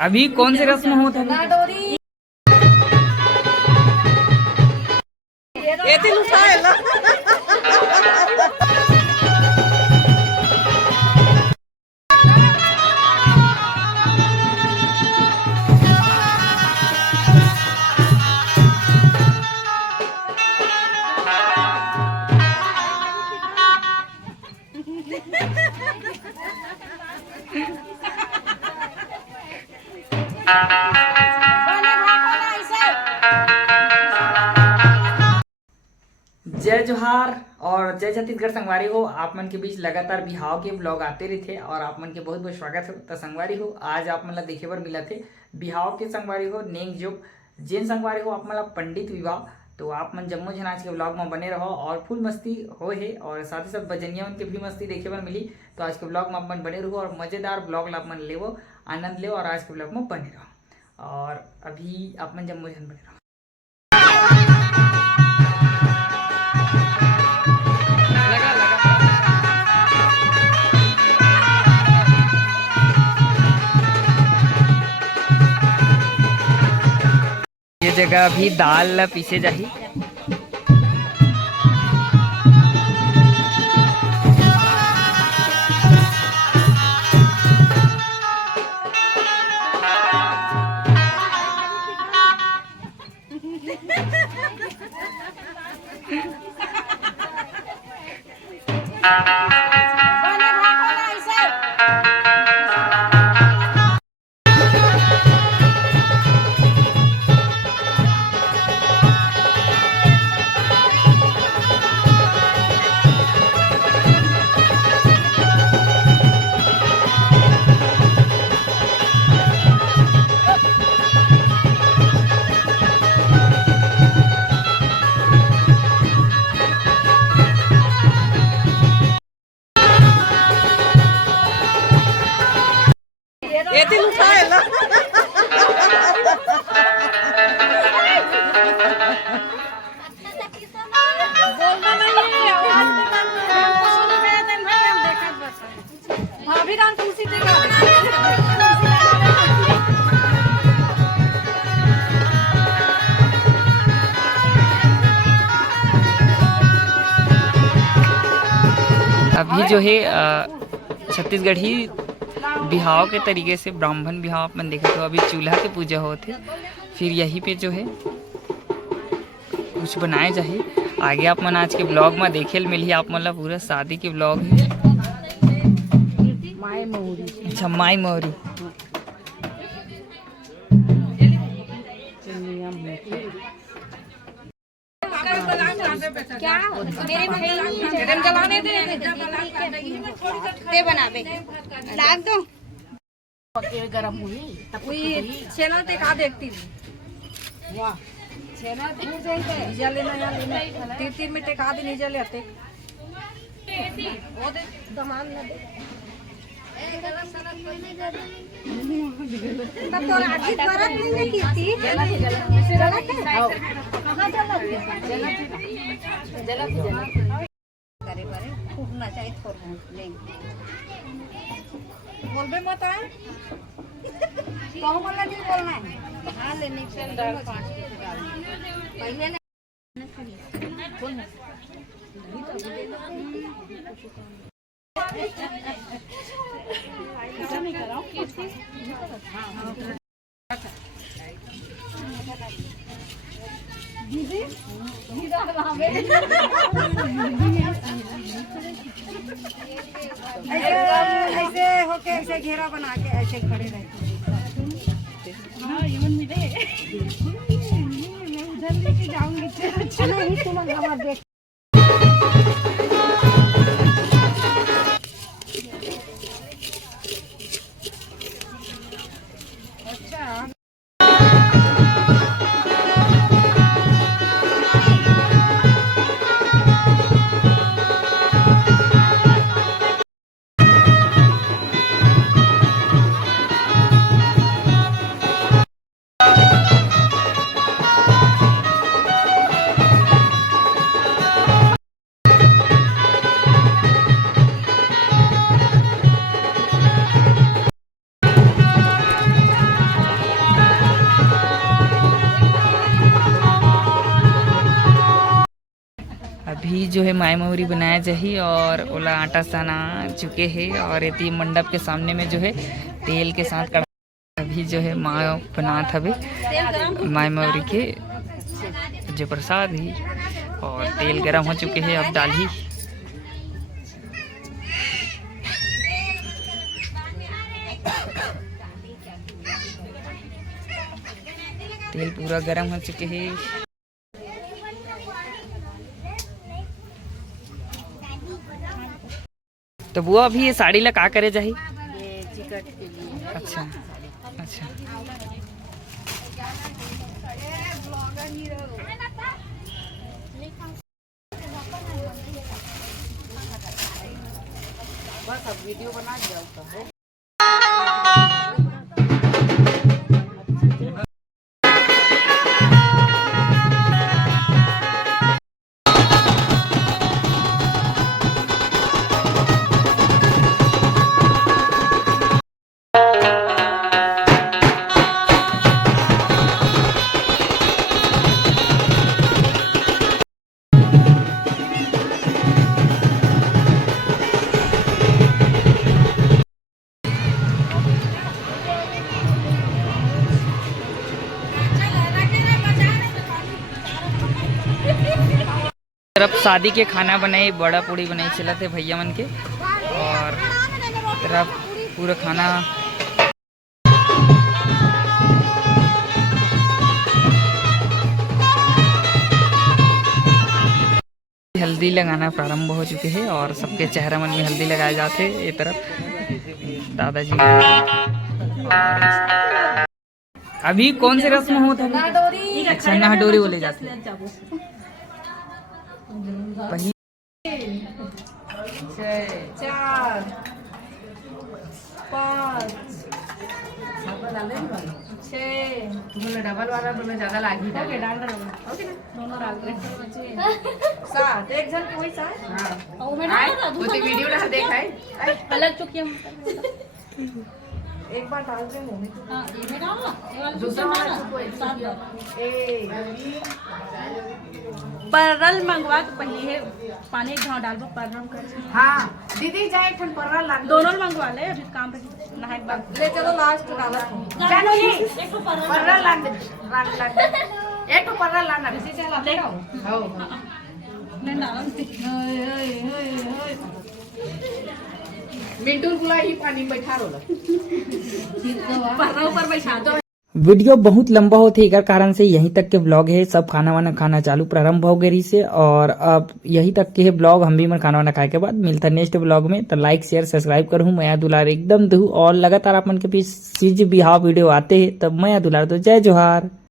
अभी कौन से रस्म होता है? जय जोहार और जय छत्तीसगढ़ संगवारी हो। आप मन के बीच लगातार बिहाव के ब्लॉग आते रहते और आप मन के बहुत बहुत स्वागत है। तो संगवारी हो, आज आप मन ला देखे बर मिला थे बिहाव के संगवारी हो नेंग जो जेन संगवारी हो आप मन ला पंडित विवाह। तो आप मन जम्मो झन आज के ब्लॉग में बने रहो और फुल मस्ती हो है और साथ ही साथ भजनिया उनके भी मस्ती देखे बर मिली। तो आज के ब्लॉग में आप मन बने रहो और मजेदार ब्लॉग ला आप मन लेवो, आनंद ले और आज के ब्लॉग में बने रहो। और अभी आप मन जम्मो झन बने रहो। ये जगह अभी दाल पीसे जाही। अभी जो है छत्तीसगढ़ी बिहाव के तरीके से ब्राह्मण बिहाव अपन देखे तो अभी चूल्हा के पूजा होते, फिर यहीं पे जो है कुछ बनाए जाए। आगे आप मन आज के ब्लॉग में देखे मिली आप मन ला पूरा शादी के ब्लॉग है। माई मौरी क्या मेरे भाई जलाने दे बनावे लाग दो गरम हुई तब चैनल पे का देखती वाह चैनल दूर जाइते निजा लेना या लेना 3 मिनट का दे निजा ले आते वो दे दमान ना दे तब तो आखिर परत नहीं कीती जला कहां जला करे बारे फूकना चाहिए थोड़ा ले बोलबे मत आ कौन वाला नहीं बोलना है हां लेने चल 5 पहले बोलना ऐसा नहीं कराओ दीदी ऐसे होके ऐसे घेरा बना के ऐसे खड़े रहते। हाँ ये मिले मैं उधर लेके जाऊंगी। अच्छा नहीं तुम हमारे देख अभी जो है माय मौरी बनाया जाही और ओला आटा साना चुके हैं और ये मंडप के सामने में जो है तेल के साथ अभी जो है माँ बनात हवे माय मौरी के जो प्रसाद ही और तेल गरम हो चुके हैं अब डाली तेल पूरा गरम हो चुके हैं। तो बुआ अभी ये साड़ी ला का करे जाही? ये चिकट के लिए। अच्छा अच्छा बस अब वीडियो बना दिया उसका। तरफ शादी के खाना बनाई बड़ा पूड़ी बनाई चला थे भैया मन के और तरफ पूरा खाना हल्दी लगाना प्रारंभ हो चुके हैं और सबके चेहरा मन में हल्दी लगाए जाते हैं। ये तरफ दादाजी अभी कौन से रस्म होता है? अच्छा नाहडोरी बोले जाते हैं। पहली 4 5 6 डबल वाला बोलो ज्यादा लागी ओके डाल दो ओके ना दोनों डाल दो 7 एक जन कोई 7 हां और मैं डाल दूं वो तो वीडियो ना देखा है अलग चुकी हम एक बार डाल दे मुंह में हां ये में डालना दूसरा वाला परल मंगवा के पहले पानी घाव डालबो परल कर हां दीदी जाए ठन परल लाग दोनों मंगवा ले अभी काम पे नहाए बाद ले चलो लास्ट डाला जानो नहीं एक तो परल लाग एक तो परल लाना इसी चला ले हां मैं डालम मिंटू गुला ही पानी बैठा रोला परल ऊपर बैठा दो। वीडियो बहुत लंबा होते एकर कारण से यहीं तक के ब्लॉग है। सब खाना वाना खाना चालू प्रारंभ हो गई से और अब यहीं तक के है ब्लॉग। हम भी मन खाना वाना खाए के बाद मिलता नेक्स्ट ब्लॉग में। तो लाइक शेयर सब्सक्राइब करूँ मैं दुलार एकदम दू और लगातार आप मन के बीच चीज बिहाव वीडियो आते हैं तब मैं दुलार तो जय जोहार।